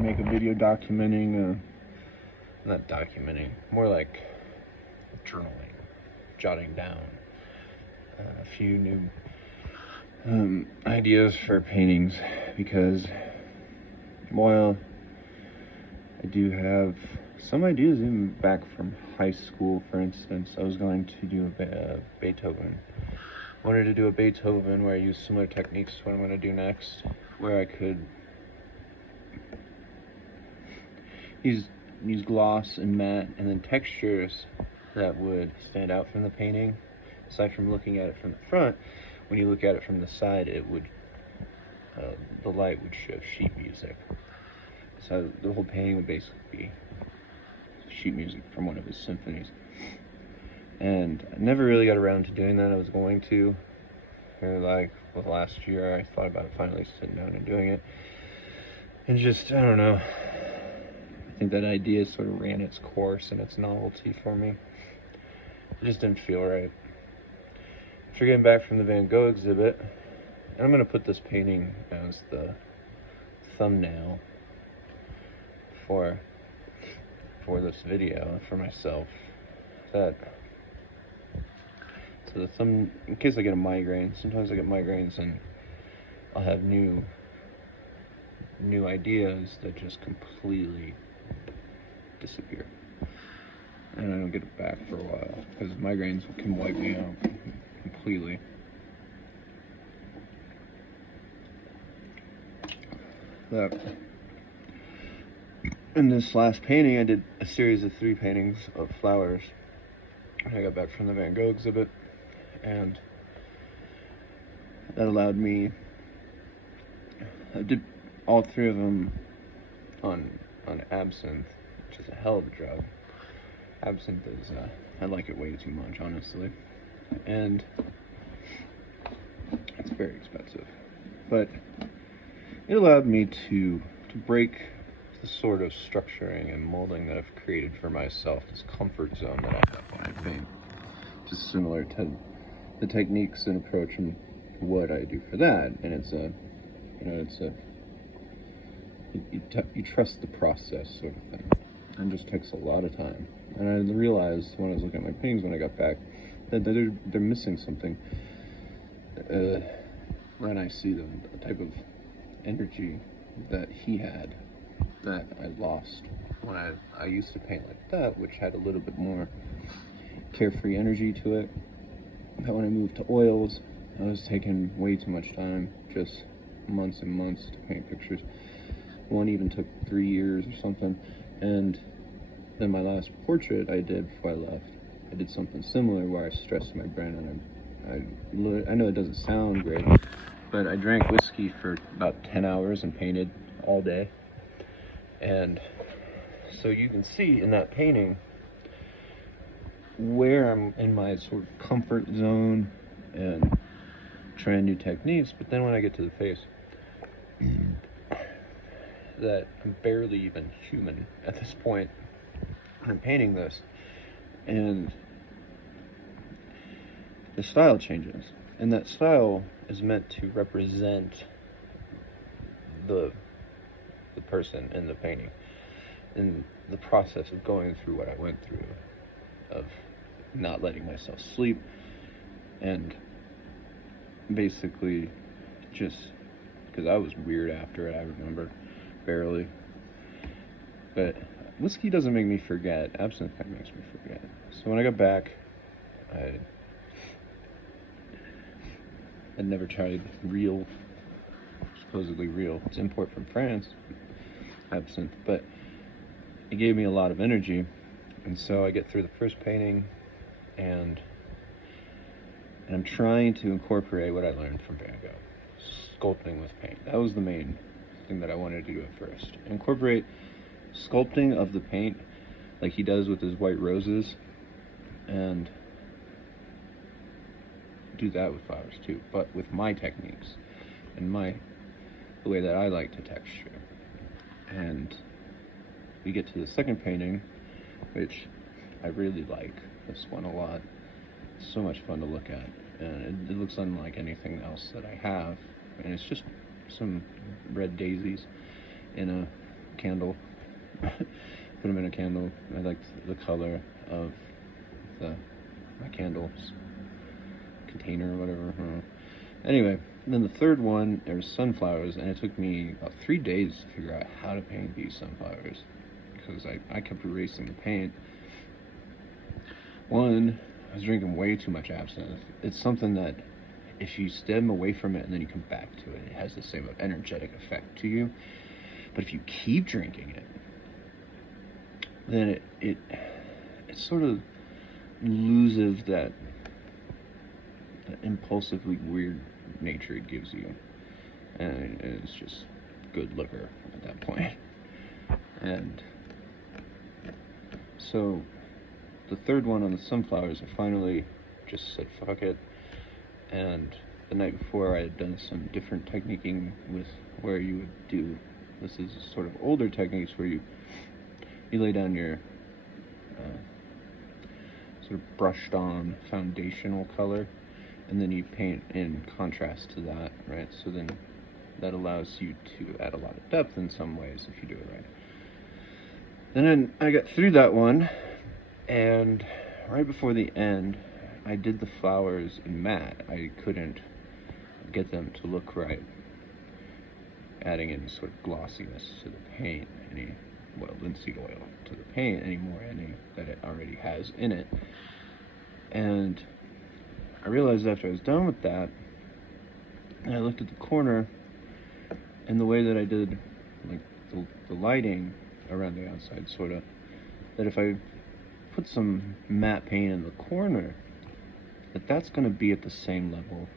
make a video documenting, not documenting, more like journaling, jotting down a few new ideas for paintings, because while I do have some ideas even back from high school. For instance, I was going to do a Beethoven. I wanted to do a Beethoven where I use similar techniques to what I'm going to do next, where I could use gloss and matte and then textures that would stand out from the painting. Aside from looking at it from the front, when you look at it from the side, it would the light would show sheet music. So the whole painting would basically be sheet music from one of his symphonies. And I never really got around to doing that. I was going to. Like with last year, I thought about it finally sitting down and doing it. And just, I don't know. I think that idea sort of ran its course and its novelty for me. It just didn't feel right. After getting back from the Van Gogh exhibit, and I'm going to put this painting as the thumbnail for this video for myself. In case I get a migraine. Sometimes I get migraines and I'll have new ideas that just completely disappear, and I don't get it back for a while because migraines can wipe me out completely. In this last painting, I did a series of 3 paintings of flowers when I got back from the Van Gogh exhibit, and that allowed me. I did all 3 of them on absinthe, which is a hell of a drug. Absinthe is, I like it way too much, honestly, and it's very expensive, but it allowed me to break the sort of structuring and molding that I've created for myself, this comfort zone that I have when I paint, just similar to the techniques and approach and what I do for that. And you trust the process sort of thing, and it just takes a lot of time. And I realized when I was looking at my paintings when I got back that they're missing something when I see them, the type of energy that he had that I lost when I used to paint like that, which had a little bit more carefree energy to it. But when I moved to oils, I was taking way too much time, just months and months to paint pictures. One even took 3 years or something. And then my last portrait I did before I left, I did something similar where I stressed my brain, and I know it doesn't sound great, but I drank whiskey for about 10 hours and painted all day. And so you can see in that painting where I'm in my sort of comfort zone and trying new techniques, but then when I get to the face, that I'm barely even human at this point. I'm painting this, and the style changes, and that style is meant to represent the person in the painting, in the process of going through what I went through, of not letting myself sleep, and basically just because I was weird after it, I remember, barely. But whiskey doesn't make me forget. Absinthe kind of makes me forget. So when I got back, I'd never tried real, supposedly real. It's import from France, absinthe, but it gave me a lot of energy. And so I get through the first painting, and I'm trying to incorporate what I learned from Van Gogh, sculpting with paint. That was the main thing that I wanted to do at first. Incorporate sculpting of the paint like he does with his white roses, and do that with flowers too, but with my techniques and the way that I like to texture. And we get to the second painting, which I really like this one a lot. It's so much fun to look at, and it looks unlike anything else that I have, and it's just some red daisies in candle. Put them in a candle. I liked the color of my candle's container or whatever. Anyway, then the third one, there was sunflowers, and it took me about 3 days to figure out how to paint these sunflowers, because I kept erasing the paint. One, I was drinking way too much absinthe. It's something that if you stem away from it and then you come back to it, it has the same energetic effect to you. But if you keep drinking it, then it sort of loses that impulsively weird nature it gives you, and it's just good liquor at that point. And so the third one on the sunflowers, I finally just said fuck it. And the night before, I had done some different techniquing with where you would do, this is sort of older techniques where you lay down your sort of brushed on foundational color, and then you paint in contrast to that, right? So then that allows you to add a lot of depth in some ways if you do it right. And then I got through that one, and right before the end, I did the flowers in matte. I couldn't get them to look right, adding any sort of glossiness to the paint, linseed oil to the paint anymore, that it already has in it. And I realized after I was done with that, and I looked at the corner, and the way that I did like the lighting around the outside, sort of, that if I put some matte paint in the corner, that's going to be at the same level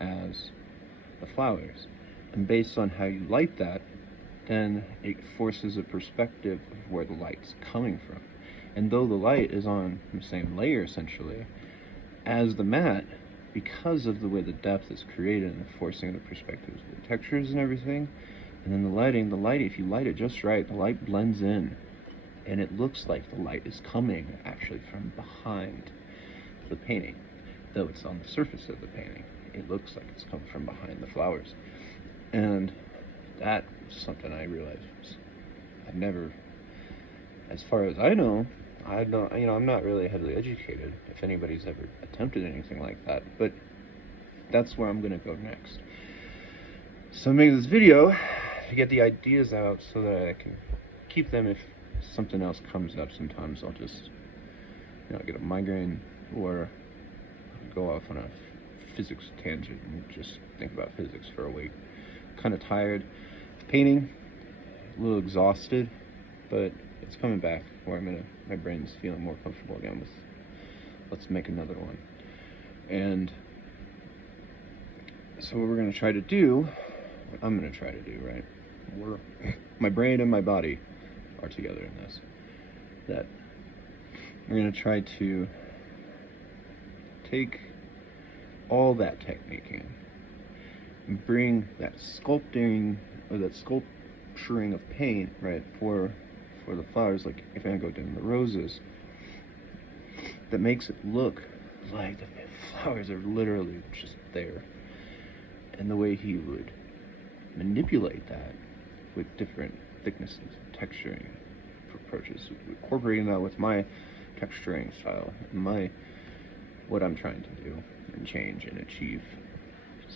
as the flowers. And based on how you light that, then it forces a perspective of where the light's coming from. And though the light is on the same layer essentially as the matte, because of the way the depth is created and the forcing of the perspectives of the textures and everything, and then the lighting, if you light it just right, the light blends in, and it looks like the light is coming actually from behind the painting. Though it's on the surface of the painting, it looks like it's come from behind the flowers. And that's something I realized I've never, as far as I know, I'm not really heavily educated if anybody's ever attempted anything like that, but that's where I'm gonna go next. So I'm making this video to get the ideas out so that I can keep them if something else comes up. Sometimes I'll just, get a migraine or go off on a physics tangent and just think about physics for a week. Kind of tired. Painting, a little exhausted, but it's coming back where my brain's feeling more comfortable again with, let's make another one. And so what we're going to try to do, what I'm going to try to do, right? My brain and my body are together in this. That we're going to try to take all that technique in and bring that sculpturing of paint, right, for the flowers, like if I go down the roses, that makes it look like the flowers are literally just there. And the way he would manipulate that with different thicknesses and texturing approaches, incorporating that with my texturing style, what I'm trying to do and change and achieve,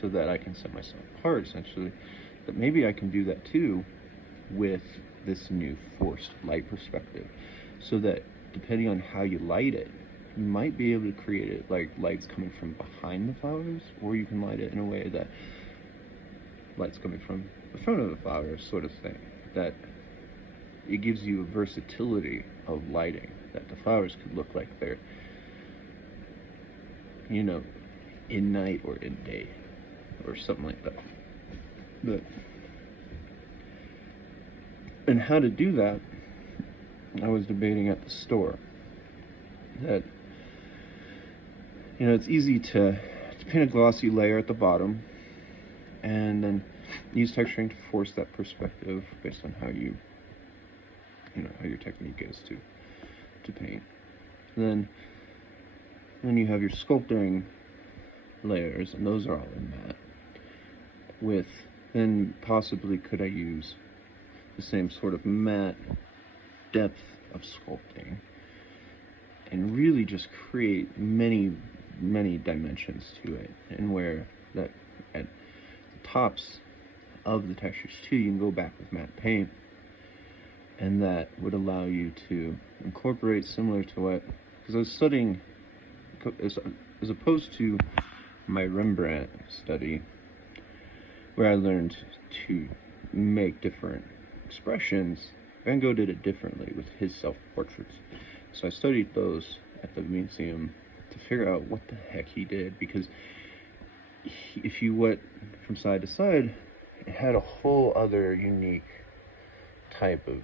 so that I can set myself apart, essentially. But maybe I can do that too with this new forced light perspective, so that depending on how you light it, you might be able to create it like light's coming from behind the flowers, or you can light it in a way that light's coming from the front of the flowers, sort of thing. That it gives you a versatility of lighting, that the flowers could look like they're, in night or in day, or something like that. And how to do that, I was debating at the store. That, it's easy to paint a glossy layer at the bottom, and then use texturing to force that perspective based on how how your technique is to paint. And then you have your sculpturing layers, and those are all in matte. Then possibly could I use the same sort of matte depth of sculpting and really just create many dimensions to it, and where that at the tops of the textures too, you can go back with matte paint, and that would allow you to incorporate, similar to what, because I was studying as opposed to my Rembrandt study where I learned to make different expressions. Van Gogh did it differently with his self-portraits. So I studied those at the museum to figure out what the heck he did, because if you went from side to side, it had a whole other unique type of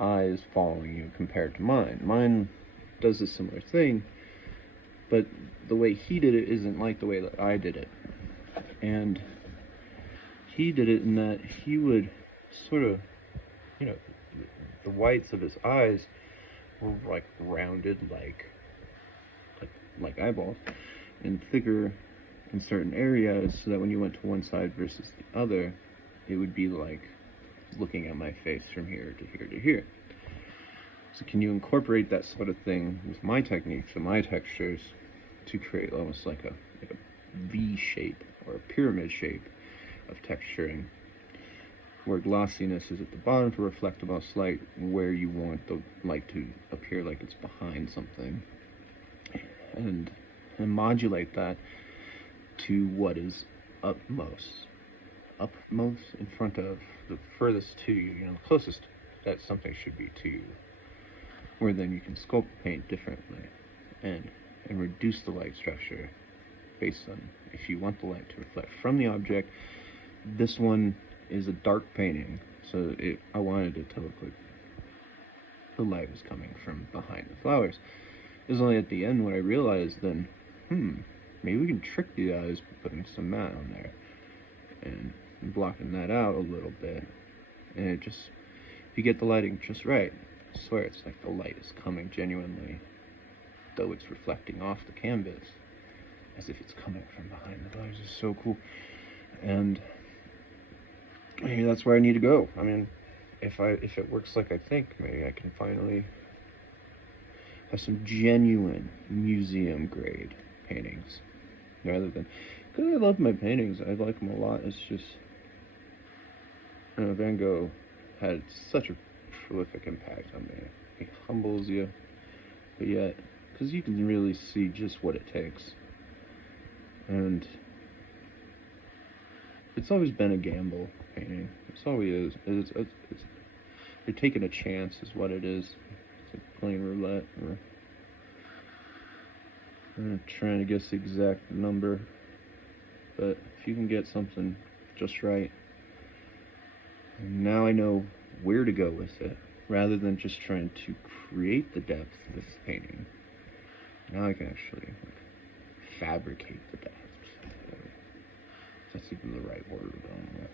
eyes following you compared to mine. Mine does a similar thing, but the way he did it isn't like the way that I did it. And he did it in that he would sort of, you know, the whites of his eyes were like rounded like eyeballs, and thicker in certain areas, so that when you went to one side versus the other, it would be like looking at my face from here to here to here. So can you incorporate that sort of thing with my techniques and my textures to create almost like a V shape or a pyramid shape of texturing, where glossiness is at the bottom to reflect the most light, where you want the light to appear like it's behind something, and modulate that to what is upmost in front of, the furthest to you, the closest that something should be to you, where then you can sculpt paint differently and reduce the light structure based on if you want the light to reflect from the object. This one is a dark painting, so I wanted it to look like the light was coming from behind the flowers. It was only at the end when I realized then, maybe we can trick the eyes by putting some matte on there and blocking that out a little bit. And it just, if you get the lighting just right, I swear it's like the light is coming genuinely, though it's reflecting off the canvas as if it's coming from behind the flowers. It's so cool. And maybe that's where I need to go. I mean, if it works like I think, maybe I can finally have some genuine museum grade paintings, rather than, because I love my paintings, I like them a lot. It's just, Van Gogh had such a prolific impact on me. He humbles you, but yet, because you can really see just what it takes. And it's always been a gamble painting. It's always is. It's you're taking a chance, is what it is. It's like playing roulette, or I'm not trying to guess the exact number, but if you can get something just right, and now I know where to go with it, rather than just trying to create the depth of this painting. Now I can actually fabricate the depth. If that's even the right word. I don't know.